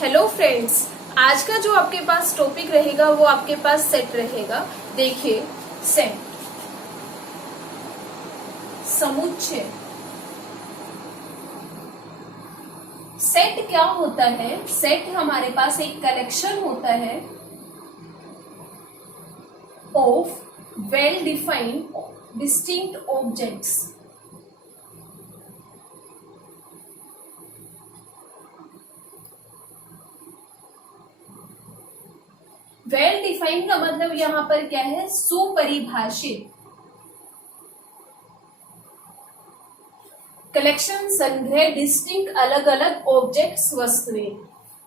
Hello friends, आज का जो आपके पास टॉपिक रहेगा वो आपके पास सेट रहेगा। देखिए, सेट समुच्चय। सेट क्या होता है? सेट हमारे पास एक कलेक्शन होता है of well defined distinct objects. Well defined का मतलब यहां पर क्या है? सुपरिभाषित। कलेक्शन, संग्रह, डिस्टिंक्ट, अलग अलग ऑब्जेक्ट्स, वस्तुएं।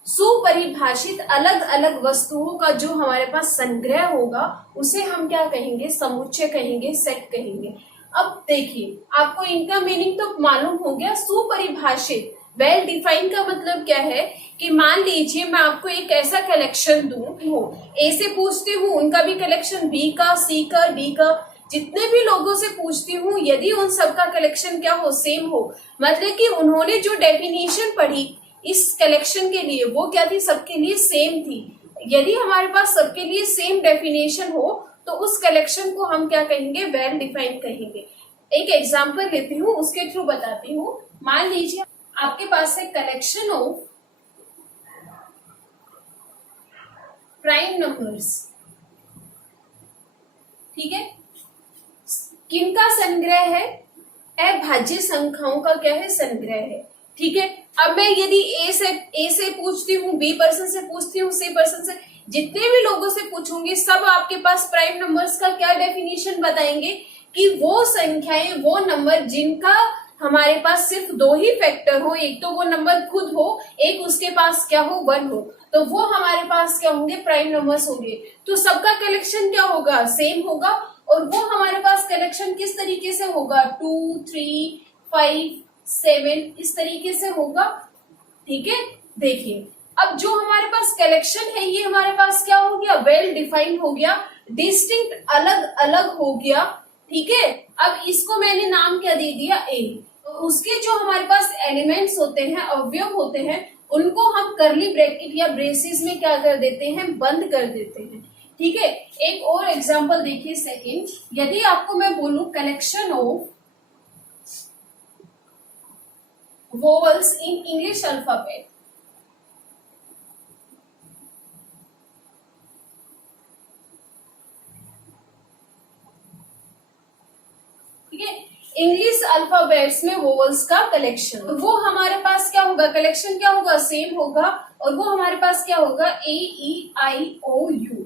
सुपरिभाषित अलग अलग वस्तुओं का जो हमारे पास संग्रह होगा उसे हम क्या कहेंगे? समुच्चय कहेंगे, सेट कहेंगे। अब देखिए, आपको इनका मीनिंग तो मालूम हो गया। सुपरिभाषित, वेल डिफाइंड का मतलब क्या है कि मान लीजिए मैं आपको एक ऐसा कलेक्शन दूं, ए से पूछती हूँ उनका भी कलेक्शन, बी का, सी का, डी का, जितने भी लोगों से पूछती हूँ, यदि उन सबका कलेक्शन क्या हो? सेम हो, मतलब कि उन्होंने जो डेफिनेशन पढ़ी इस कलेक्शन के लिए वो क्या थी? सबके लिए सेम थी। यदि हमारे पास सबके लिए सेम डेफिनेशन हो तो उस कलेक्शन को हम क्या कहेंगे? वेल डिफाइंड कहेंगे। एक एग्जाम्पल लेती हूँ, उसके थ्रू बताती हूँ। मान लीजिए आपके पास है कलेक्शन ऑफ प्राइम नंबर्स, ठीक है। किनका संग्रह है? अभाज्य संख्याओं का क्या है? संग्रह है, ठीक है। अब मैं यदि ए से पूछती हूँ, बी पर्सन से पूछती हूँ, सी पर्सन से, जितने भी लोगों से पूछूंगी सब आपके पास प्राइम नंबर्स का क्या डेफिनेशन बताएंगे कि वो संख्याएं, वो नंबर जिनका हमारे पास सिर्फ दो ही फैक्टर हो, एक तो वो नंबर खुद हो, एक उसके पास क्या हो? 1 हो, तो वो हमारे पास क्या होंगे? प्राइम नंबर्स होंगे। तो सबका कलेक्शन क्या होगा? सेम होगा। और वो हमारे पास कलेक्शन किस तरीके से होगा? 2, 3, 5, 7 इस तरीके से होगा, ठीक है। देखिए, अब जो हमारे पास कलेक्शन है ये हमारे पास क्या हो गया? वेल डिफाइंड हो गया, डिस्टिंक्ट अलग अलग हो गया, ठीक है। अब इसको मैंने नाम क्या दे दिया? ए। तो उसके जो हमारे पास एलिमेंट्स होते हैं, अवयव होते हैं, उनको हम करली ब्रैकेट या ब्रेसेस में क्या कर देते हैं? बंद कर देते हैं, ठीक है। एक और एग्जांपल देखिए, सेकंड, यदि आपको मैं बोलूं collection of vowels in English alphabet, ठीक है, इंग्लिश अल्फाबेट्स में वोवल्स का कलेक्शन, वो हमारे पास क्या होगा? कलेक्शन क्या होगा? सेम होगा। और वो हमारे पास क्या होगा? AEIOU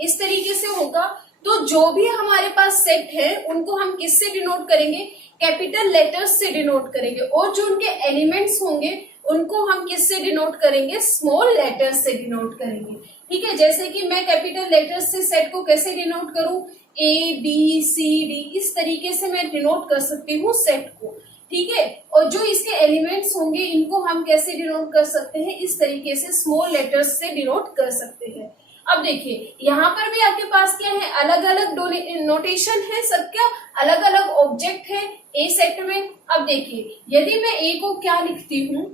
इस तरीके से होगा। तो जो भी हमारे पास सेट है उनको हम किससे डिनोट करेंगे? कैपिटल लेटर्स से डिनोट करेंगे। और जो उनके एलिमेंट्स होंगे उनको हम किससे डिनोट करेंगे? स्मॉल लेटर्स से डिनोट करेंगे, ठीक है। जैसे कि मैं कैपिटल लेटर्स से सेट को कैसे डिनोट करूं? ABCD इस तरीके से मैं डिनोट कर सकती हूँ सेट को, ठीक है। और जो इसके एलिमेंट्स होंगे इनको हम कैसे डिनोट कर सकते हैं? इस तरीके से स्मॉल लेटर्स से डिनोट कर सकते हैं। अब देखिए, यहाँ पर भी आपके पास क्या है? अलग अलग नोटेशन है, सबका अलग अलग ऑब्जेक्ट है ए सेट में। अब देखिए, यदि मैं ए को क्या लिखती हूँ?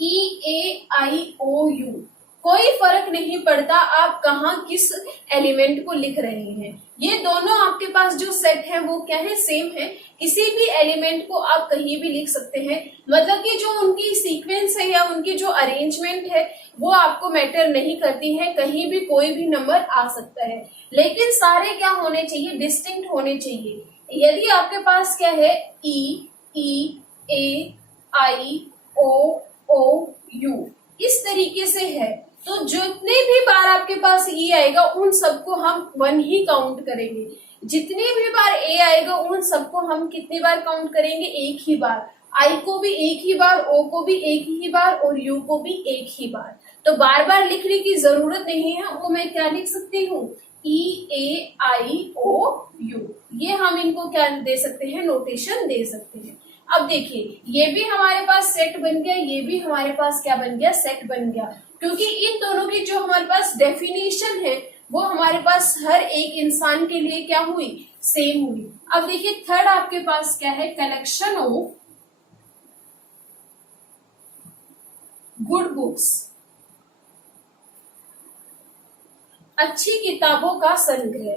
EAIOU, कोई फर्क नहीं पड़ता आप कहाँ किस एलिमेंट को लिख रहे हैं, ये दोनों आपके पास जो सेट है वो क्या है? सेम है। किसी भी एलिमेंट को आप कहीं भी लिख सकते हैं, मतलब कि जो उनकी सीक्वेंस है या उनकी जो अरेंजमेंट है वो आपको मैटर नहीं करती है, कहीं भी कोई भी नंबर आ सकता है, लेकिन सारे क्या होने चाहिए? डिस्टिंक्ट होने चाहिए। यदि आपके पास क्या है? EAIOU इस तरीके से है, तो जितने भी बार आपके पास E आएगा उन सबको हम 1 ही काउंट करेंगे। जितने भी बार A आएगा उन सबको हम कितनी बार काउंट करेंगे? 1 ही बार। I को भी 1 ही बार, O को भी 1 ही बार और U को भी 1 ही बार। तो बार बार लिखने की जरूरत नहीं है, वो मैं क्या लिख सकती हूँ? EAIOU, ये हम इनको क्या दे सकते हैं? नोटेशन दे सकते हैं। अब देखिए, ये भी हमारे पास सेट बन गया, ये भी हमारे पास क्या बन गया? सेट बन गया, क्योंकि इन दोनों की जो हमारे पास डेफिनेशन है वो हमारे पास हर एक इंसान के लिए क्या हुई? सेम हुई। अब देखिए, थर्ड आपके पास क्या है? कलेक्शन ऑफ गुड बुक्स, अच्छी किताबों का संग्रह।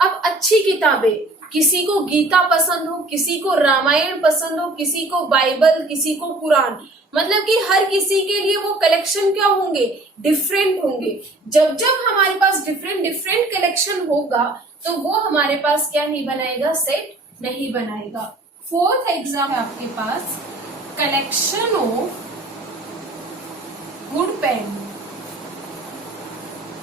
अब अच्छी किताबें, किसी को गीता पसंद हो, किसी को रामायण पसंद हो, किसी को बाइबल, किसी को कुरान, मतलब कि हर किसी के लिए वो कलेक्शन क्या होंगे, डिफरेंट होंगे। जब जब हमारे पास डिफरेंट डिफरेंट कलेक्शन होगा तो वो हमारे पास क्या नहीं बनाएगा, सेट नहीं बनाएगा। फोर्थ एग्जाम है आपके पास कलेक्शन ऑफ गुड पेन।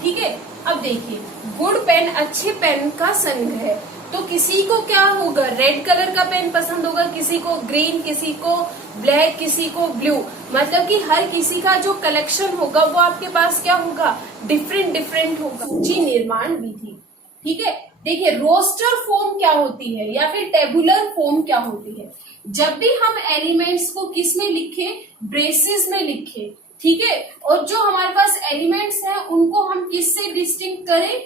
ठीक है, अब देखिए गुड पेन, अच्छे पेन का संग्रह। तो किसी को क्या होगा, रेड कलर का पेन पसंद होगा, किसी को ग्रीन, किसी को ब्लैक, किसी को ब्लू, मतलब कि हर किसी का जो कलेक्शन होगा वो आपके पास क्या होगा, डिफरेंट डिफरेंट होगा। सूची निर्माण विधि, ठीक है। देखिए रोस्टर फॉर्म क्या होती है या फिर टेबुलर फॉर्म क्या होती है। जब भी हम एलिमेंट्स को किस में लिखे, ब्रेसेस में लिखे, ठीक है। और जो हमारे पास एलिमेंट्स हैं उनको हम किससे डिस्टिंक्ट करें,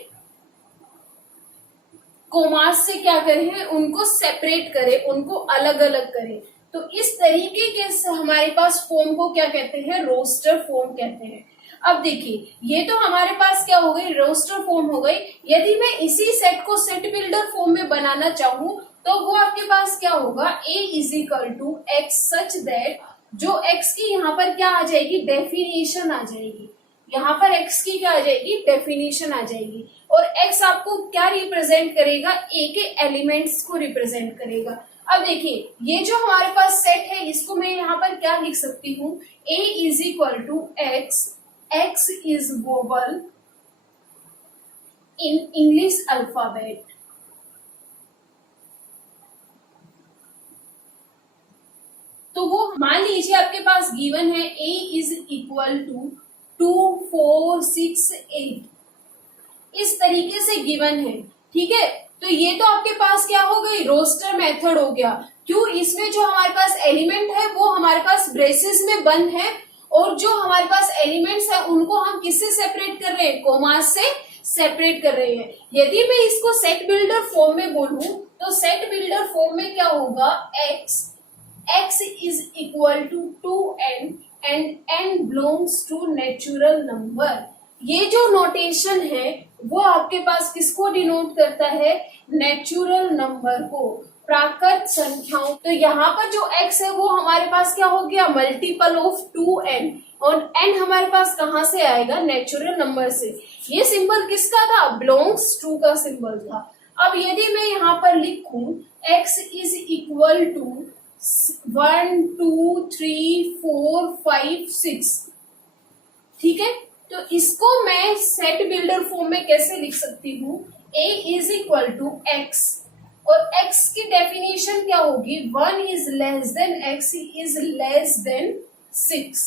कोमास से क्या करें, उनको सेपरेट करें, उनको अलग अलग करें। तो इस तरीके के हमारे पास फॉर्म को क्या कहते हैं, रोस्टर फॉर्म कहते हैं। अब देखिए ये तो हमारे पास क्या हो गई, रोस्टर फॉर्म हो गई। यदि मैं इसी सेट को सेट बिल्डर फॉर्म में बनाना चाहूं तो वो आपके पास क्या होगा, a is equal to x such that, जो x की यहाँ पर क्या आ जाएगी, डेफिनेशन आ जाएगी। यहाँ पर x की क्या आ जाएगी, डेफिनेशन आ जाएगी। और x आपको क्या रिप्रेजेंट करेगा, a के एलिमेंट्स को रिप्रेजेंट करेगा। अब देखिए ये जो हमारे पास सेट है इसको मैं यहाँ पर क्या लिख सकती हूँ, a is equal to x, x is vowel in English alphabet। तो वो मान लीजिए आपके पास गिवन है a इज इक्वल टू 2 4 6 8, इस तरीके से गिवन है, ठीक है। तो ये तो आपके पास क्या हो गई, रोस्टर मेथड हो गया। क्यों, इसमें जो हमारे पास एलिमेंट है वो हमारे पास ब्रेसेस में बंद है, और जो हमारे पास एलिमेंट्स है उनको हम किससे सेपरेट कर रहे हैं, कोमास से सेपरेट कर रहे हैं। यदि मैं इसको सेट बिल्डर फॉर्म में बोलूं तो सेट बिल्डर फॉर्म में क्या होगा, x is equal to 2n and n belongs to natural number। ये जो नोटेशन है वो आपके पास किसको डिनोट करता है, नेचुरल नंबर को, प्राकृत संख्याओं। तो यहाँ पर जो x है वो हमारे पास क्या हो गया, मल्टीपल ऑफ 2n, और n हमारे पास कहाँ से आएगा, नेचुरल नंबर से। ये सिंबल किसका था, बिलोंग्स टू का सिंबल था। अब यदि मैं यहाँ पर लिखूं x इज इक्वल टू 1 2 3 4 5 6, ठीक है। तो इसको मैं सेट बिल्डर फॉर्म में कैसे लिख सकती हूँ, a is equal to x, और x की डेफिनेशन क्या होगी, 1 is less than x is less than 6,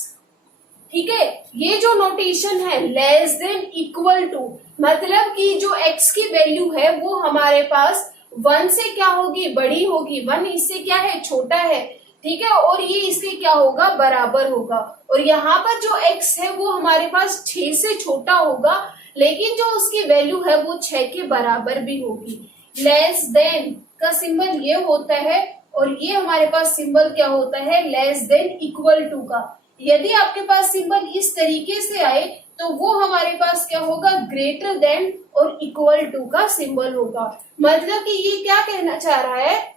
ठीक है। ये जो नोटेशन है लेस देन इक्वल टू, मतलब कि जो x की वैल्यू है वो हमारे पास 1 से क्या होगी, बड़ी होगी, 1 इससे क्या है, छोटा है, ठीक है। और ये इसके क्या होगा, बराबर होगा। और यहाँ पर जो x है वो हमारे पास 6 से छोटा होगा, लेकिन जो उसकी वैल्यू है वो 6 के बराबर भी होगी। लेस देन का सिंबल ये होता है, और ये हमारे पास सिंबल क्या होता है, लेस देन इक्वल टू का। यदि आपके पास सिंबल इस तरीके से आए तो वो हमारे पास क्या होगा, ग्रेटर देन और इक्वल टू का सिंबल होगा। मतलब कि ये क्या कहना चाह रहा है,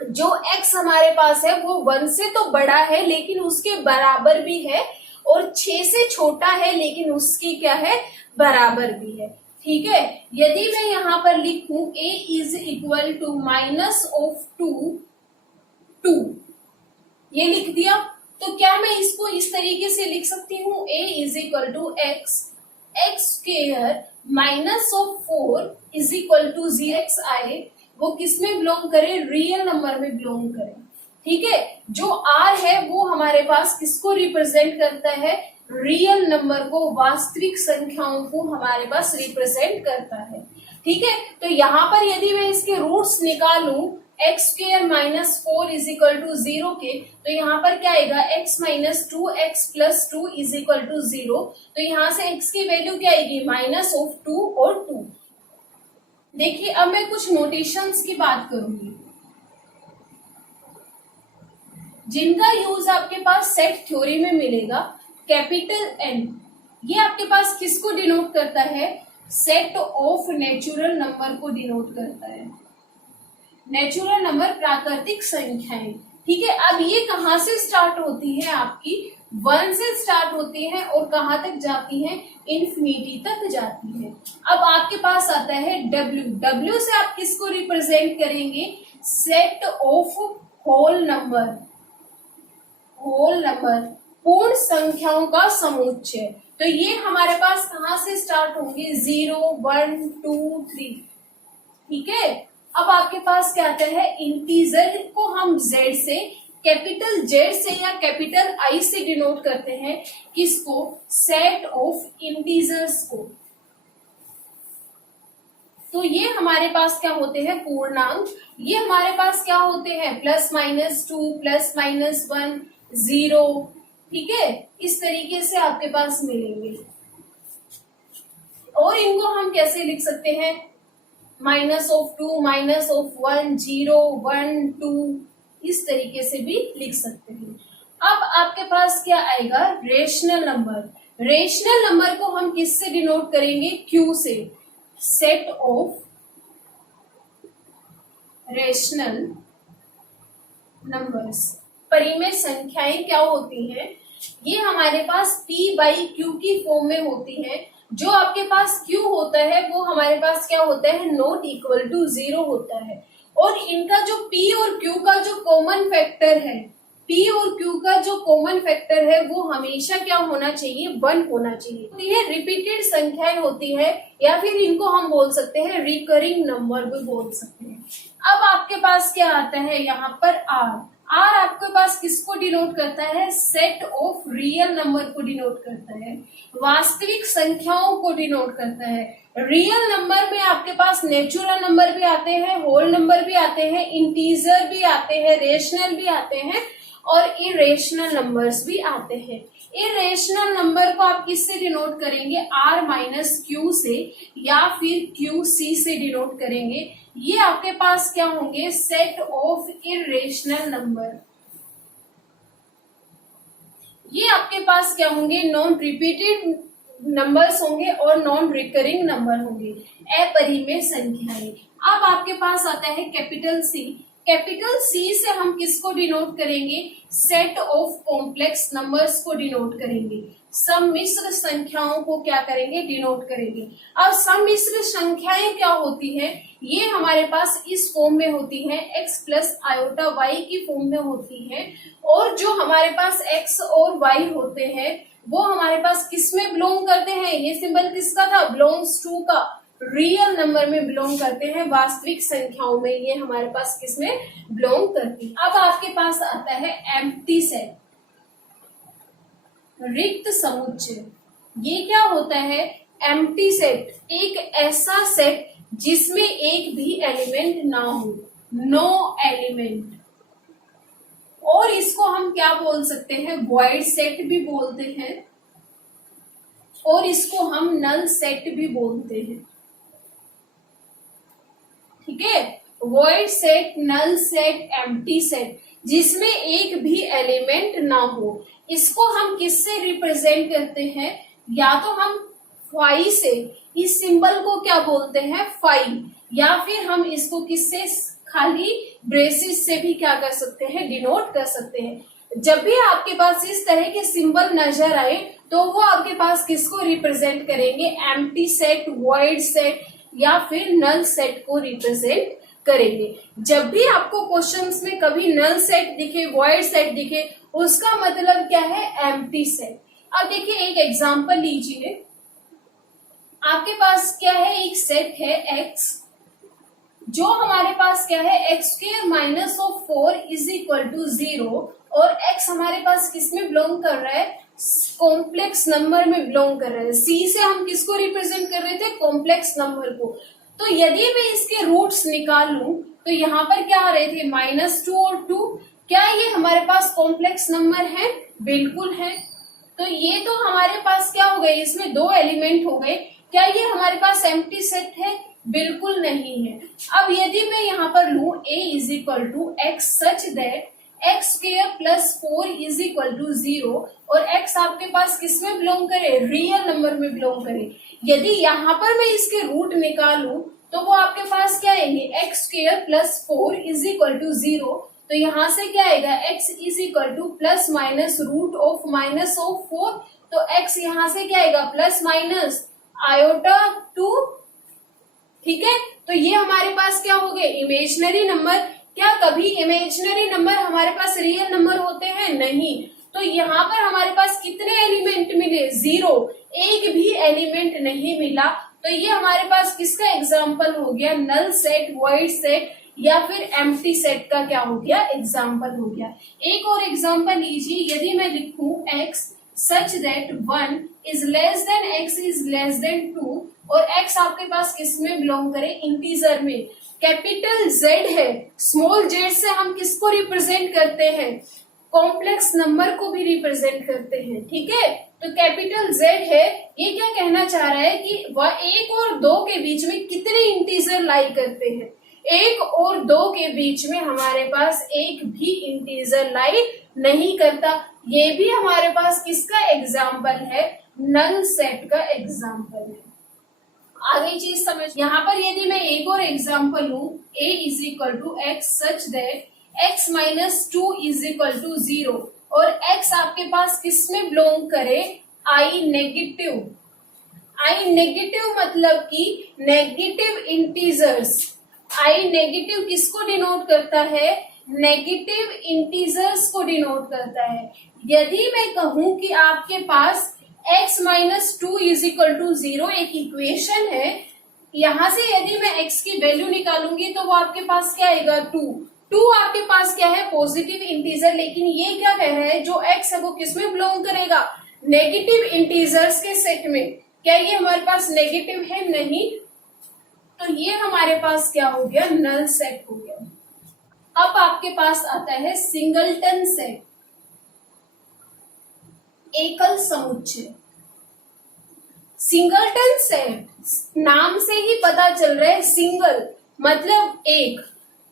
जो x हमारे पास है वो 1 से तो बड़ा है लेकिन उसके बराबर भी है, और 6 से छोटा है लेकिन उसकी क्या है, बराबर भी है, ठीक है। यदि मैं यहाँ पर लिखूं a is equal to minus of 2, ये लिख दिया, तो क्या मैं इसको इस तरीके से लिख सकती हूँ, a is equal to x square minus of 4 is equal to 0 आए, वो किस में बिलोंग करे, रियल नंबर में बिलोंग करे, ठीक है। जो r है वो हमारे पास किसको रिप्रेजेंट करता है, रियल नंबर को, वास्तविक संख्याओं को हमारे पास रिप्रेजेंट करता है, ठीक है। तो यहाँ पर यदि मैं इसके रूट्स निकालूं x square minus 4 is equal to 0 के, तो यहाँ पर क्या आएगा, x minus 2x plus 2 is equal to 0। तो यहाँ से x की वैल्यू क्या आएगी, माइनस ऑफ 2 और 2। देखिए अब मैं कुछ नोटेशंस की बात करूंगी जिनका यूज आपके पास सेट थ्योरी में मिलेगा। कैपिटल N ये आपके पास किसको डिनोट करता है, सेट ऑफ नेचुरल नंबर को डिनोट करता है। नेचुरल नंबर प्राकृतिक संख्याएं, ठीक है। अब ये कहाँ से स्टार्ट होती है आपकी, 1 से स्टार्ट होती है और कहाँ तक जाती है, इन्फिनिटी तक जाती है। अब आपके पास आता है W, W से आप किसको रिप्रेजेंट करेंगे, set of whole number, whole number पूर्ण संख्याओं का समुच्चय। तो ये हमारे पास कहाँ से स्टार्ट होंगे, 0 1 2 3, ठीक है। अब आपके पास क्या आता है, इंटीजर को हम Z से, कैपिटल Z से या कैपिटल I से डिनोट करते हैं, किसको, सेट ऑफ इंटीजर्स को। तो ये हमारे पास क्या होते हैं, पूर्णांक। ये हमारे पास क्या होते हैं, +-2 +-1 0, ठीक है। इस तरीके से आपके पास मिलेंगे। और इनको हम कैसे लिख सकते हैं, -2 -1 0 1 2, इस तरीके से भी लिख सकते हैं। अब आपके पास क्या आएगा, रेशनल नंबर। रेशनल नंबर को हम किससे डिनोट करेंगे, Q से, सेट ऑफ रेशनल नंबर्स। परिमेय संख्याएं क्या होती हैं, ये हमारे पास P/Q की फॉर्म में होती है। जो आपके पास Q होता है वो हमारे पास क्या होता है, नॉट इक्वल टू 0 होता है। और इनका जो P और Q का जो कॉमन फैक्टर है, P और Q का जो कॉमन फैक्टर है वो हमेशा क्या होना चाहिए, 1 होना चाहिए। ये रिपीटेड संख्याएं होती है, या फिर इनको हम बोल सकते हैं रिकरिंग नंबर भी बोल सकते हैं। अब आपके पास क्या आता है यहाँ पर R आपके पास किसको डिनोट करता है, सेट ऑफ रियल नंबर को डिनोट करता है, वास्तविक संख्याओं को डिनोट करता है। रियल नंबर में आपके पास नेचुरल नंबर भी आते हैं, होल नंबर भी आते हैं, इंटीजर भी आते हैं, रेशनल भी आते हैं और इरेशनल नंबर्स भी आते हैं। इरेशनल नंबर को आप किससे डिनोट करेंगे, R-Q से या फिर QC से डिनोट करेंगे। ये आपके पास क्या होंगे, सेट ऑफ इरेशनल नंबर। ये आपके पास क्या होंगे, नॉन रिपीटेड नंबर्स होंगे और नॉन रिकरिंग नंबर होंगे, अपरिमेय संख्याएं। अब आपके पास आता है कैपिटल C। कैपिटल C से हम किसको डिनोट करेंगे, सेट ऑफ कॉम्प्लेक्स नंबर्स को डिनोट करेंगे, सम्मिश्र संख्याओं को क्या करेंगे, डिनोट करेंगे। अब सम्मिश्र संख्याएं क्या होती है, ये हमारे पास इस फॉर्म में होती है, x + i की फॉर्म में होती है। और जो हमारे पास x और y होते हैं वो हमारे पास किस में बिलोंग करते हैं, ये सिंबल किसका था, बिलोंग्स टू का, रियल नंबर में बिलोंग करते हैं, वास्तविक संख्याओं में ये हमारे पास किस में बिलोंग करती है। अब आपके पास आता है एम्प्टी सेट, रिक्त समुच्चय। ये क्या होता है, एम्प्टी सेट एक ऐसा सेट जिसमें एक भी एलिमेंट ना हो, नो एलिमेंट। और इसको हम क्या बोल सकते हैं, वॉइड सेट भी बोलते हैं और इसको हम नल सेट भी बोलते हैं, ठीक है। Void set, null set, empty set, जिसमें एक भी एलिमेंट ना हो, इसको हम किससे रिप्रेजेंट करते हैं, या तो हम फाई से, इस सिंबल को क्या बोलते हैं, फाई, या फिर हम इसको किससे, खाली ब्रेसिस से भी क्या कर सकते हैं, डिनोट कर सकते हैं। जब भी आपके पास इस तरह के सिंबल नजर आए तो वो आपके पास किसको रिप्रेजेंट करेंगे, एम्प्टी सेट, वॉइड सेट या फिर नल सेट को रिप्रेजेंट करेंगे। जब भी आपको क्वेश्चंस में कभी नल सेट दिखे, वॉइड सेट दिखे, उसका मतलब क्या है, एम्प्टी सेट। अब देखिए एक एग्जांपल लीजिए, आपके पास क्या है, एक सेट है x, जो हमारे पास क्या है, x² - 4 = 0 और x हमारे पास किस में बिलोंग कर रहा है, कॉम्प्लेक्स नंबर में बिलोंग कर रहा है। C से हम किसको रिप्रेजेंट कर रहे थे, कॉम्प्लेक्स नंबर को। तो यदि मैं इसके रूट्स निकाल लूं तो यहाँ पर क्या आ रहे थे, -2 और 2। क्या ये हमारे पास कॉम्प्लेक्स नंबर है, बिल्कुल है। तो ये तो हमारे पास क्या हो गए, इसमें 2 एलिमेंट हो गए। क्या ये हमारे पास एम्प्टी सेट है, बिल्कुल नहीं है। अब यदि मैं यहाँ पर लूं a = x such that x square plus 4 is equal to 0 और एक्स आपके पास किस में बिलोंग करे, रियल नंबर में बिलोंग करे। यदि यहाँ पर मैं इसके रूट निकालूं तो वो आपके पास क्या आएंगे, x square plus 4 is equal to 0, तो यहाँ से क्या आएगा, x is equal to plus minus root of minus of 4, तो x यहाँ से क्या आएगा, प्लस माइनस आयोटा 2। ठीक है, तो ये हमारे पास क्या हो गए, इमेजिनरी नंबर। क्या कभी इमेजिनरी नंबर हमारे पास रियल नंबर होते हैं, नहीं। तो यहाँ पर हमारे पास कितने एलिमेंट मिले, 0, एक भी एलिमेंट नहीं मिला। तो ये हमारे पास किसका एग्जाम्पल हो गया, नल सेट, वॉइड सेट या फिर एम्प्टी सेट का क्या हो गया, एग्जाम्पल हो गया। एक और एग्जाम्पल लीजिए, यदि मैं लिखूं x such that 1 is less than x is less then 2 और x आपके पास किस में बिलोंग करे, इंटीजर में। कैपिटल Z है, स्मॉल z से हम किसको रिप्रेजेंट करते हैं, कॉम्प्लेक्स नंबर को भी रिप्रेजेंट करते हैं। ठीक है, तो कैपिटल Z है, ये क्या कहना चाह रहा है कि वह 1 और 2 के बीच में कितने इंटीजर लाई करते हैं, 1 और 2 के बीच में हमारे पास एक भी इंटीजर लाई नहीं करता। ये भी हमारे पास किसका एग्जाम्पल है, नल सेट का एग्जाम्पल है। आगे चीज समझ, यहाँ पर यदि मैं एक और एग्जाम्पल लूं, a is equal to x such that x minus 2 is equal to 0 और x आपके पास किस में बिलोंग करे, i नेगेटिव। i नेगेटिव मतलब कि नेगेटिव इंटीजर्स। i नेगेटिव किसको डिनोट करता है, नेगेटिव इंटीजर्स को डिनोट करता है। यदि मैं कहूं कि आपके पास x minus 2 is equal to 0 एक इक्वेशन है, यहां से यदि मैं x की वैल्यू निकालूंगी तो वो आपके पास क्या आएगा, 2 आपके पास क्या है, पॉजिटिव इंटीजर। लेकिन ये क्या कह रहा है, जो x है वो किस में बिलोंग करेगा, नेगेटिव इंटीजर्स के सेट में। क्या ये हमारे पास नेगेटिव है, नहीं। तो ये हमारे पास क्या हो गया, नल सेट हो गया। अब आपके पास आता है सिंगलटन सेट, एकल समुच्चय। सिंगलटन सेट नाम से ही पता चल रहा है, सिंगल मतलब एक,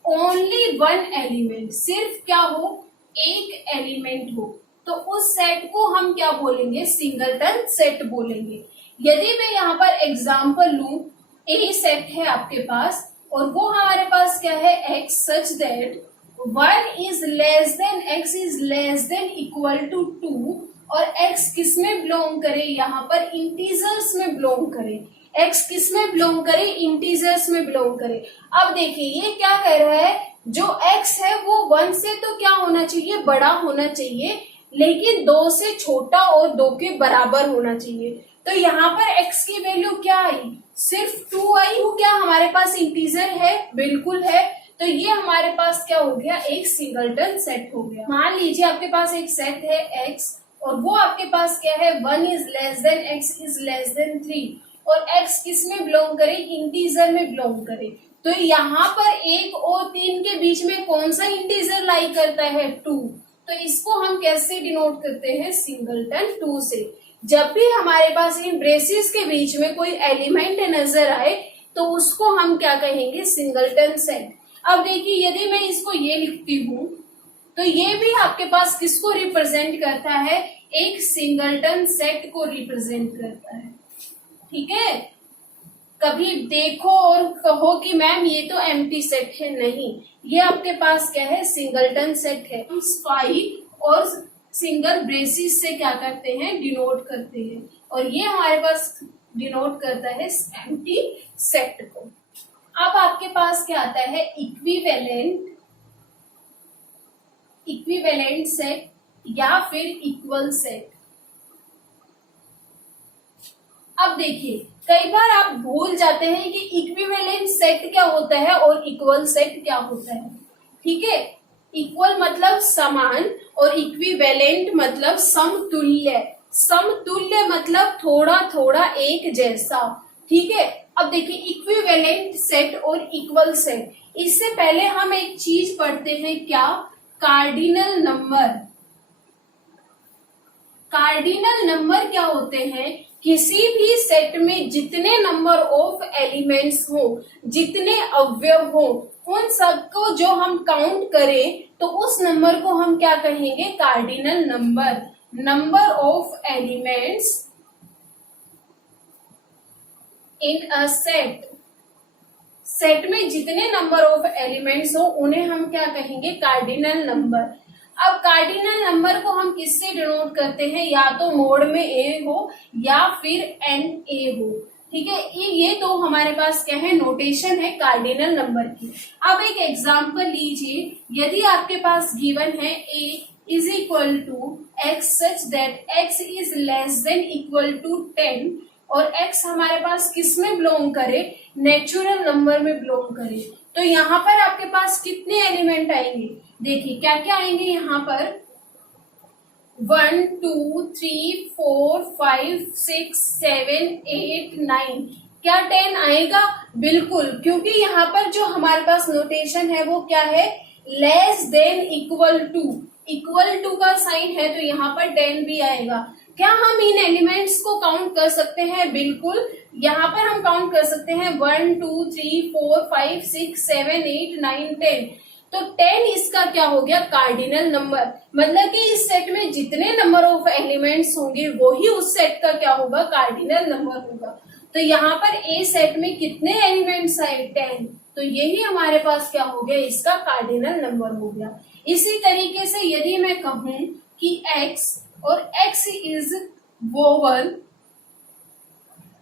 ओनली वन एलिमेंट, सिर्फ क्या हो, एक एलिमेंट हो, तो उस सेट को हम क्या बोलेंगे, सिंगलटन सेट बोलेंगे। यदि मैं यहाँ पर एग्जाम्पल लूं, ए सेट है आपके पास और वो हमारे पास क्या है, x such that 1 is less than x is less than equal to 2 और x किस में बिलोंग करे, यहाँ पर इंटीजर्स में बिलोंग करे। x किस में बिलोंग करे, इंटीजर्स में बिलोंग करे। अब देखिए ये क्या कह रहा है, जो x है वो 1 से तो क्या होना चाहिए, बड़ा होना चाहिए, लेकिन 2 से छोटा और 2 के बराबर होना चाहिए। तो यहाँ पर x की वैल्यू क्या आई, सिर्फ 2 आई हो। क्या हमारे पास इंटीजर है, बिल्कुल है। तो ये हमारे पास क्या हो गया, एक सिंगलटन सेट हो गया। मान लीजिए आपके पास एक सेट है x और वो आपके पास क्या है, 1 is less than x is less then 3 और x किस में बिलोंग करे, इंटीजर में बिलोंग करे। तो यहाँ पर 1 और 3 के बीच में कौन सा इंटीजर लाई करता है, 2। तो इसको हम कैसे डिनोट करते हैं, सिंगलटन 2 से। जब भी हमारे पास इन ब्रेसेस के बीच में कोई एलिमेंट नजर आए तो उसको हम क्या कहेंगे, सिंगलटन सेट। अब देखिए यदि मैं इसको ये लिखती हूँ तो ये भी आपके पास किसको रिप्रेजेंट करता है, एक सिंगलटन सेट को रिप्रेजेंट करता है। ठीक है, कभी देखो और कहो कि मैम ये तो एम्प्टी सेट है, नहीं, ये आपके पास क्या है, सिंगलटन सेट है। हम स्पाइक और सिंगल ब्रेसिस से क्या करते हैं, डिनोट करते हैं, और ये हमारे पास डिनोट करता है एम्प्टी सेट को। अब आपके पास क्या आता है, इक्विवेलेंट सेट या फिर इक्वल सेट। अब देखिए कई बार आप भूल जाते हैं कि इक्विवेलेंट सेट क्या होता है और इक्वल सेट क्या होता है। ठीक है, इक्वल मतलब समान और इक्विवेलेंट मतलब समतुल्य। समतुल्य मतलब थोड़ा थोड़ा एक जैसा। ठीक है, अब देखिए इक्विवेलेंट सेट और इक्वल सेट, इससे पहले हम एक चीज पढ़ते हैं, क्या, कार्डिनल नंबर। कार्डिनल नंबर क्या होते हैं, किसी भी सेट में जितने नंबर ऑफ एलिमेंट्स हो, जितने अवयव हो, उन सबको जो हम काउंट करें तो उस नंबर को हम क्या कहेंगे, cardinal number. Number of elements in a set, set में जितने नंबर ऑफ एलिमेंट्स हो उन्हें हम क्या कहेंगे, कार्डिनल नंबर। अब कार्डिनल नंबर को हम किससे डिनोट करते हैं, या तो मोड में ए हो या फिर एन ए हो, ठीक है। ये तो हमारे पास क्या है, नोटेशन है कार्डिनल नंबर की। अब एक एग्जांपल लीजिए, यदि आपके पास गिवन है a is equal to x such that x is less than equal to 10 और x हमारे पास किस में बिलोंग करे, नेचुरल नंबर में बिलोंग करे, तो यहाँ पर आपके पास कितने एलिमेंट आएंगे, देखिए क्या क्या आएंगे यहाँ पर 1 2 3 4 5 6 7 8 9, क्या 10 आएगा, बिल्कुल, क्योंकि यहाँ पर जो हमारे पास नोटेशन है वो क्या है, लेस देन इक्वल टू का साइन है, तो यहाँ पर 10 भी आएगा। क्या हम इन एलिमेंट्स को काउंट कर सकते हैं, बिल्कुल, यहाँ पर हम काउंट कर सकते हैं 1 2 3 4 5 6 7 8 9 10, तो 10 इसका क्या हो गया, कार्डिनल नंबर। मतलब कि इस सेट में जितने नंबर ऑफ एलिमेंट्स होंगे वही उस सेट का क्या होगा, कार्डिनल नंबर होगा। तो यहाँ पर ए सेट में कितने एलिमेंट्स आए, 10, तो यही हमारे पास क्या हो गया, इसका कार्डिनल नंबर हो गया। इसी तरीके से यदि मैं कहूं कि x और x is vowel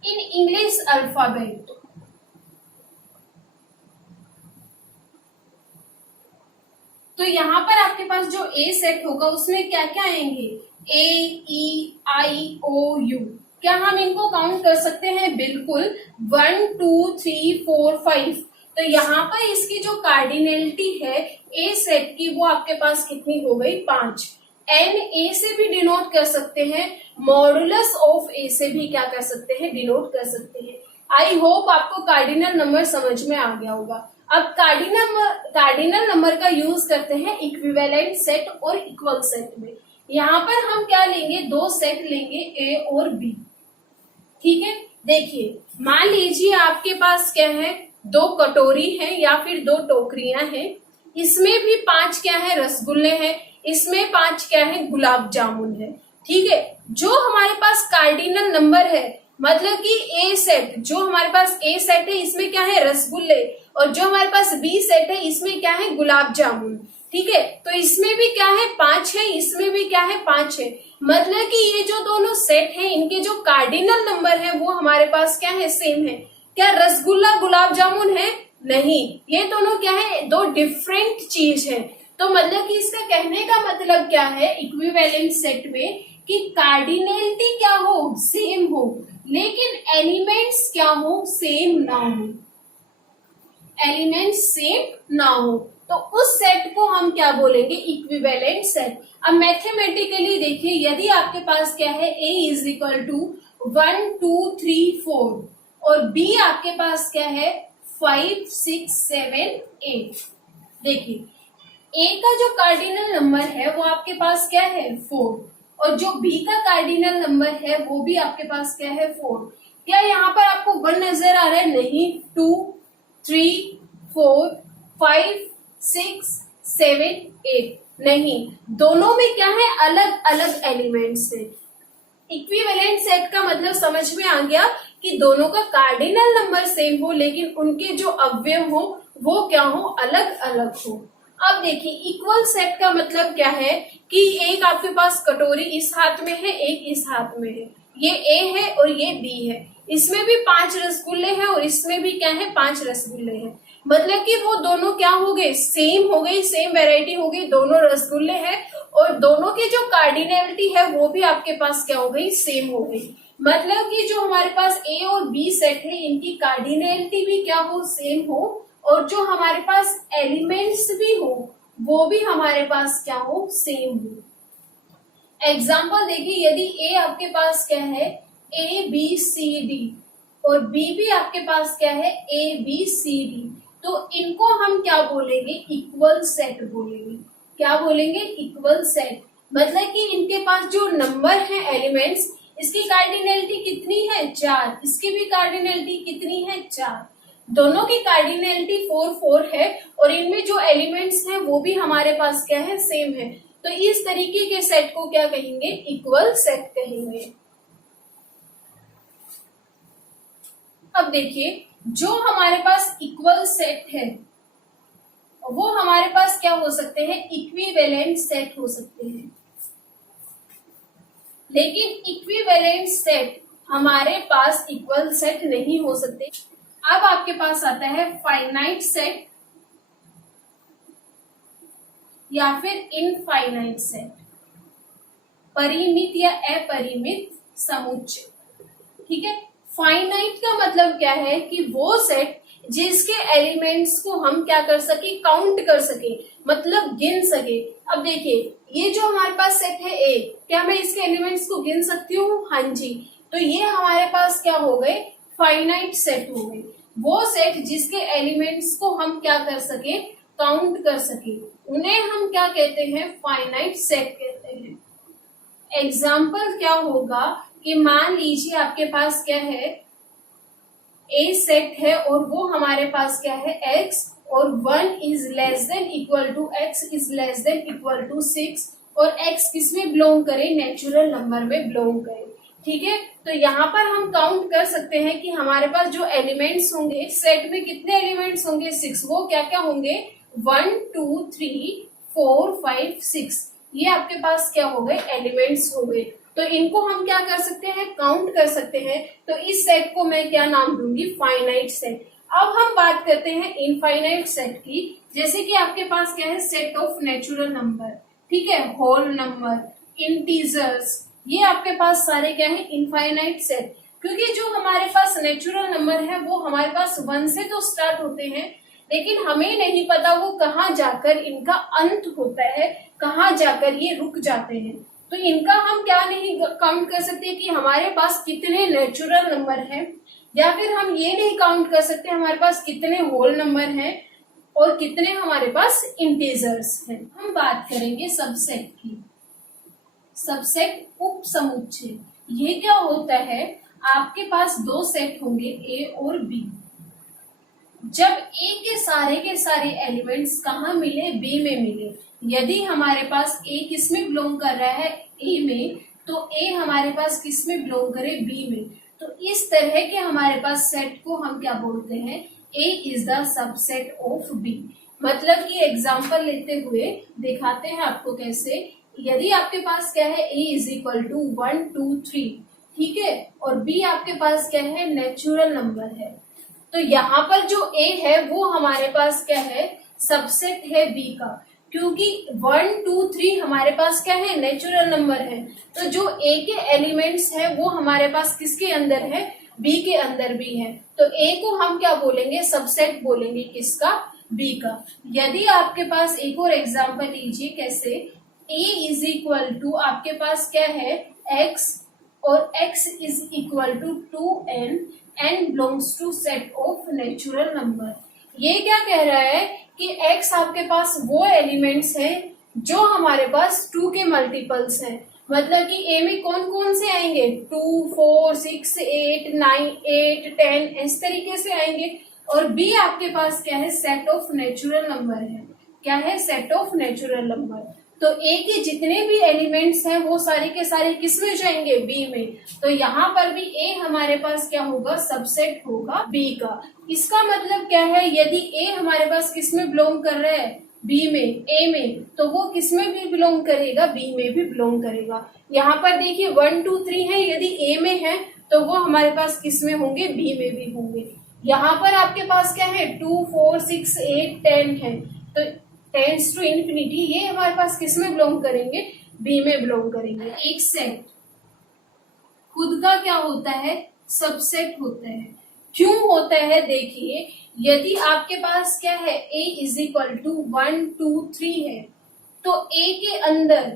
in English alphabet, तो यहाँ पर आपके पास जो ए सेट होगा उसमें क्या क्या आएंगे, ए ई आई ओ यू, क्या हम इनको काउंट कर सकते हैं, बिल्कुल, 1 2 3 4 5, तो यहाँ पर इसकी जो कार्डिनलिटी है ए सेट की वो आपके पास कितनी हो गई, 5। एन ए से भी डिनोट कर सकते हैं, मॉडुलस ऑफ ए से भी क्या कर सकते हैं, डिनोट कर सकते हैं। आई होप आपको कार्डिनल नंबर समझ में आ गया होगा। अब कार्डिनल नंबर का यूज करते हैं इक्विवेलेंट सेट और इक्वल सेट में। यहाँ पर हम क्या लेंगे, दो सेट लेंगे ए और बी, ठीक है। देखिए मान लीजिए आपके पास क्या है, दो कटोरी है या फिर दो टोकरियां हैं, इसमें भी 5 क्या है, रसगुल्ले हैं, इसमें 5 क्या है, गुलाब जामुन है, ठीक है। जो हमारे पास कार्डिनल नंबर है, मतलब कि ए सेट, जो हमारे पास ए सेट है इसमें क्या है, रसगुल्ले, और जो हमारे पास बी सेट है इसमें क्या है, गुलाब जामुन, ठीक है। तो इसमें भी क्या है, 5 है, इसमें भी क्या है, 5 है। मतलब कि ये जो दोनों सेट हैं इनके जो कार्डिनल नंबर है वो हमारे पास क्या है, सेम है। क्या रसगुल्ला गुलाब जामुन है, नहीं, ये दोनों क्या है, दो डिफरेंट चीज है। तो मतलब कि इसका कहने का मतलब क्या है, इक्विवेलेंट सेट में कि कार्डिनलिटी क्या हो, सेम हो, लेकिन एलिमेंट्स क्या हो, सेम ना हो, एलिमेंट्स सेम ना हो, तो उस सेट को हम क्या बोलेंगे, इक्विवेलेंट सेट। अब मैथमेटिकली देखिए, यदि आपके पास क्या है, a इज इक्वल टू 1 2 3 4 और b आपके पास क्या है, 5 6 7 8, देखिए a का जो कार्डिनल नंबर है वो आपके पास क्या है, 4, और जो b का कार्डिनल नंबर है वो भी आपके पास क्या है, 4। क्या यहाँ पर आपको 1 नजर आ रहा है, नहीं, 2 3 4 5 6 7 8, नहीं, दोनों में क्या है, अलग अलग एलिमेंट्स है। इक्विवेलेंट सेट का मतलब समझ में आ गया कि दोनों का कार्डिनल नंबर सेम हो लेकिन उनके जो अवयव हो वो क्या हो, अलग अलग हो। अब देखिए इक्वल सेट का मतलब क्या है कि एक आपके पास कटोरी इस हाथ में है, एक इस हाथ में है, ये ए है और ये बी है, इसमें भी 5 रसगुल्ले हैं और इसमें भी क्या है, 5 रसगुल्ले हैं। मतलब कि वो दोनों क्या हो गए, सेम हो गई, सेम वैरायटी हो गई, दोनों रसगुल्ले हैं और दोनों की जो कार्डिनलिटी है वो भी आपके पास क्या हो गई, सेम हो गई। मतलब कि जो हमारे पास ए और बी सेट है इनकी कार्डिनलिटी भी क्या हो, सेम हो, और जो हमारे पास एलिमेंट्स भी हो वो भी हमारे पास क्या हो, सेम हो। एग्जाम्पल देखिए, यदि ए आपके पास क्या है, ए बी सी डी और बी भी आपके पास क्या है, ए बी सी डी, तो इनको हम क्या बोलेंगे, इक्वल सेट बोलेंगे। क्या बोलेंगे, इक्वल सेट। मतलब कि इनके पास जो नंबर है एलिमेंट्स, इसकी कार्डिनलिटी कितनी है, 4, इसकी भी कार्डिनलिटी कितनी है, 4। दोनों की कार्डिनैलिटी 4 4 है और इनमें जो एलिमेंट्स हैं वो भी हमारे पास क्या है, सेम है। तो इस तरीके के सेट को क्या कहेंगे, इक्वल सेट कहेंगे। अब देखिए, जो हमारे पास इक्वल सेट है वो हमारे पास क्या हो सकते हैं, इक्विवेलेंट सेट हो सकते हैं। लेकिन इक्विवेलेंट सेट हमारे पास इक्वल सेट नहीं हो सकते। अब आपके पास आता है फाइनाइट सेट या फिर इनफाइनाइट सेट, परिमित या अपरिमित समुच्चय। ठीक है, फाइनाइट का मतलब क्या है कि वो सेट जिसके एलिमेंट्स को हम क्या कर सके, काउंट कर सके, मतलब गिन सके। अब देखिए, ये जो हमारे पास सेट है ए, क्या मैं इसके एलिमेंट्स को गिन सकती हूँ? हाँ जी। तो ये हमारे पास क्या हो गए, फाइनाइट सेट हो गए। वो सेट जिसके एलिमेंट्स को हम क्या कर सके, काउंट कर सके, उन्हें हम क्या कहते हैं, फाइनाइट सेट कहते हैं। एग्जाम्पल क्या होगा कि मान लीजिए आपके पास क्या है, ए सेट है और वो हमारे पास क्या है, x, और 1 is less than equal to x is less than equal to 6, और x किस में बिलोंग करे, नेचुरल नंबर में बिलोंग करे। ठीक है, तो यहाँ पर हम काउंट कर सकते हैं कि हमारे पास जो एलिमेंट्स होंगे सेट में, कितने एलिमेंट्स होंगे, 6। वो क्या क्या होंगे, 1 2 3 4 5 6, ये आपके पास क्या हो गए, एलिमेंट्स हो गए। तो इनको हम क्या कर सकते हैं, काउंट कर सकते हैं। तो इस सेट को मैं क्या नाम दूंगी, फाइनाइट सेट। अब हम बात करते हैं इनफाइनाइट सेट की। जैसे कि आपके पास क्या है, सेट ऑफ नेचुरल नंबर, ठीक है, होल नंबर, इंटीजर्स, ये आपके पास सारे क्या है, इनफाइनाइट सेट। क्योंकि जो हमारे पास नेचुरल नंबर है वो हमारे पास 1 से तो स्टार्ट होते हैं, लेकिन हमें नहीं पता वो कहाँ जाकर इनका अंत होता है, कहाँ जाकर ये रुक जाते हैं। तो इनका हम क्या नहीं काउंट कर सकते कि हमारे पास कितने नेचुरल नंबर हैं, या फिर हम ये नहीं काउंट कर सकते हमारे पास कितने होल नंबर हैं और कितने हमारे पास इंटीजर्स हैं। हम बात करेंगे सबसेट की। सबसेट उप समुच्चय, ये क्या होता है, आपके पास दो सेट होंगे ए और बी। जब ए के सारे एलिमेंट्स कहाँ मिले, बी में मिले। यदि हमारे पास ए किस में बिलोंग कर रहा है, ए में, तो ए हमारे पास किस में बिलोंग करे, बी में। तो इस तरह के हमारे पास सेट को हम क्या बोलते हैं, A is the subset of B. मतलब कि एग्जाम्पल लेते हुए दिखाते हैं आपको कैसे। यदि आपके पास क्या है, ए इज इक्वल टू 1 2 3, ठीक है, और बी आपके पास क्या है, नेचुरल नंबर है। तो यहाँ पर जो ए है वो हमारे पास क्या है, सबसेट है बी का, क्योंकि 1 2 3 हमारे पास क्या है, नेचुरल नंबर है। तो जो ए के एलिमेंट्स है वो हमारे पास किसके अंदर है, बी के अंदर भी है। तो ए को हम क्या बोलेंगे, सबसेट बोलेंगे, किसका, बी का। यदि आपके पास एक और एग्जाम्पल लीजिए, कैसे, ए इज इक्वल टू आपके पास क्या है, एक्स, और x is equal to 2n, n belongs to set of natural number. ये क्या कह रहा है कि x आपके पास वो एलिमेंट्स हैं जो हमारे पास 2 के मल्टीपल्स हैं। मतलब कि a में कौन कौन से आएंगे, 2 4 6 8 9 8 10, इस तरीके से आएंगे। और b आपके पास क्या है, सेट ऑफ नेचुरल नंबर है। क्या है, सेट ऑफ नेचुरल नंबर। तो ए के जितने भी एलिमेंट्स हैं वो सारे के सारे किस में जाएंगे, बी में। तो यहाँ पर भी ए हमारे पास क्या होगा, सबसेट होगा बी का। इसका मतलब क्या है, यदि ए हमारे पास किस में बिलोंग कर रहा है, बी में, ए में, तो वो किस में भी बिलोंग करेगा, बी में भी बिलोंग करेगा। यहाँ पर देखिए 1 2 3 है, यदि ए में है तो वो हमारे पास किस में होंगे, बी में भी होंगे। यहाँ पर आपके पास क्या है, 2 4 6 8 10 है, तो टेंस टू इन्फिनिटी, ये हमारे पास किस में बिलोंग करेंगे, बी में बिलोंग करेंगे। एक सेट खुद का क्या होता है, सबसेट होता है। क्यों होता है, देखिए, यदि आपके पास क्या है, a इज इक्वल टू 1 2 3 है, तो a के अंदर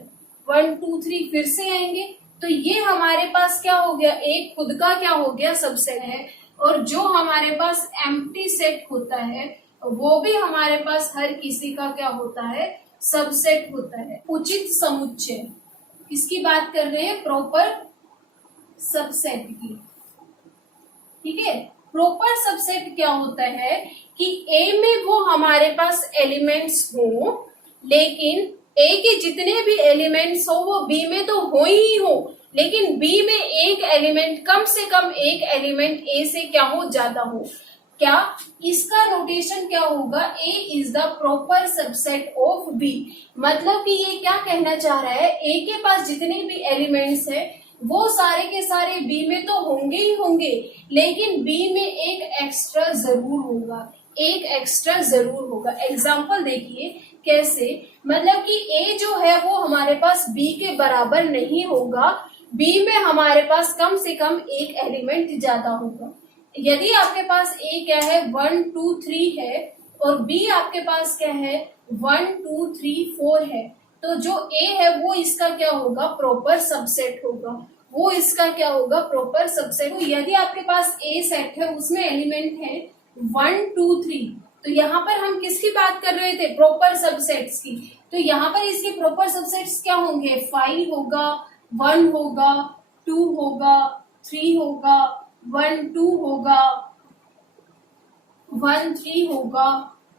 1 2 3 फिर से आएंगे, तो ये हमारे पास क्या हो गया, a खुद का क्या हो गया, सबसेट है। और जो हमारे पास एम्प्टी सेट होता है वो भी हमारे पास हर किसी का क्या होता है, सबसेट होता है। उचित समुच्चय, किसकी बात कर रहे हैं, प्रॉपर सबसेट की, ठीक है। प्रॉपर सबसेट क्या होता है कि ए में वो हमारे पास एलिमेंट्स हो, लेकिन ए के जितने भी एलिमेंट्स हो वो बी में तो हो ही हो, लेकिन बी में एक एलिमेंट, कम से कम एक एलिमेंट ए से क्या हो, ज्यादा हो। क्या इसका नोटेशन क्या होगा, A is the proper subset of B. मतलब कि ये क्या कहना चाह रहा है, ए के पास जितने भी एलिमेंट्स है वो सारे के सारे बी में तो होंगे ही होंगे, लेकिन बी में एक एक्स्ट्रा जरूर होगा, एक एक्स्ट्रा जरूर होगा। एग्जाम्पल देखिए कैसे, मतलब कि ए जो है वो हमारे पास बी के बराबर नहीं होगा, बी में हमारे पास कम से कम एक एलिमेंट ज्यादा होगा। यदि आपके पास ए क्या है 1 2 3 है और बी आपके पास क्या है 1 2 3 4 है, तो जो ए है वो इसका क्या होगा, प्रॉपर सबसेट होगा, वो इसका क्या होगा, प्रॉपर सबसेट। यदि आपके पास ए सेट है उसमें एलिमेंट है 1 2 3, तो यहाँ पर हम किसकी बात कर रहे थे, प्रॉपर सबसेट्स की। तो यहाँ पर इसके प्रॉपर सबसेट्स क्या होंगे, 5 होगा, 1 होगा, 2 होगा, 3 होगा, 1 2 होगा, 1 3 होगा,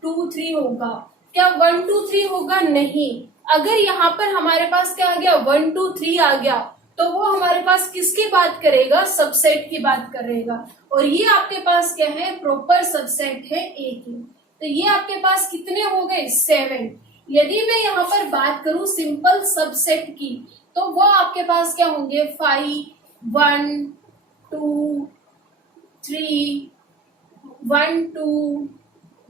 2 3 होगा। क्या 1 2 3 होगा, नहीं। अगर यहाँ पर हमारे पास क्या आ गया 1 2 3 आ गया, तो वो हमारे पास किसकी बात करेगा, सबसेट की बात करेगा, और ये आपके पास क्या है, प्रॉपर सबसेट है ए की। तो ये आपके पास कितने हो गए, 7। यदि मैं यहाँ पर बात करूं सिंपल सबसेट की, तो वो आपके पास क्या होंगे, 5 1 2 3 1 2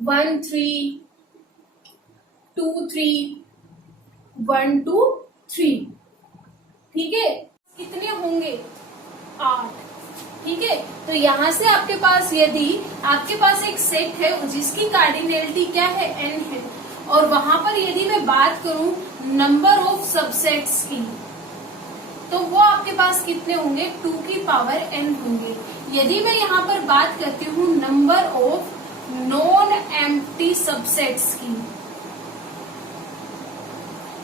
1 3 2 3 1 2 3। ठीक है, कितने होंगे, 8। ठीक है, तो यहाँ से आपके पास यदि आपके पास एक सेट है जिसकी कार्डिनलिटी क्या है, n है, और वहां पर यदि मैं बात करूं नंबर ऑफ सबसेट्स की, तो वो आपके पास कितने होंगे, 2 की पावर n होंगे। यदि मैं यहाँ पर बात करती हूँ number of non empty subsets की,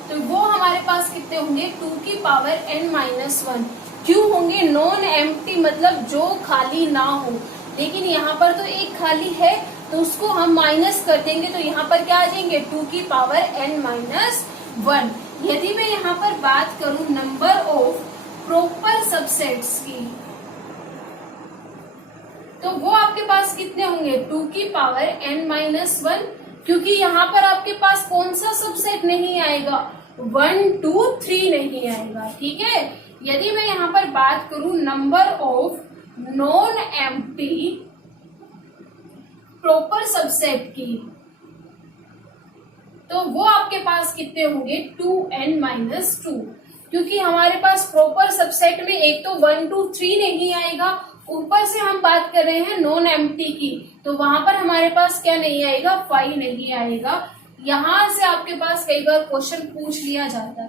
तो वो हमारे पास कितने होंगे, 2 की पावर n-1। क्यों होंगे नॉन एम्प्टी, मतलब जो खाली ना हो, लेकिन यहाँ पर तो एक खाली है तो उसको हम माइनस कर देंगे, तो यहाँ पर क्या आ जाएंगे, 2 की पावर n-1। यदि मैं यहाँ पर बात करूं नंबर ऑफ प्रॉपर सबसेट्स की, तो वो आपके पास कितने होंगे, 2 की पावर n-1, क्योंकि यहाँ पर आपके पास कौन सा सबसेट नहीं आएगा, 1 2 3 नहीं आएगा। ठीक है, यदि मैं यहाँ पर बात करूं number of non empty proper subset की, तो वो आपके पास कितने होंगे, 2n-2, क्योंकि हमारे पास प्रॉपर सबसेट में एक तो 1 2 3 नहीं आएगा, ऊपर से हम बात कर रहे हैं नॉन एम्प्टी की, तो वहां पर हमारे पास क्या नहीं आएगा, 5 नहीं आएगा। यहाँ से आपके पास कई बार क्वेश्चन पूछ लिया जाता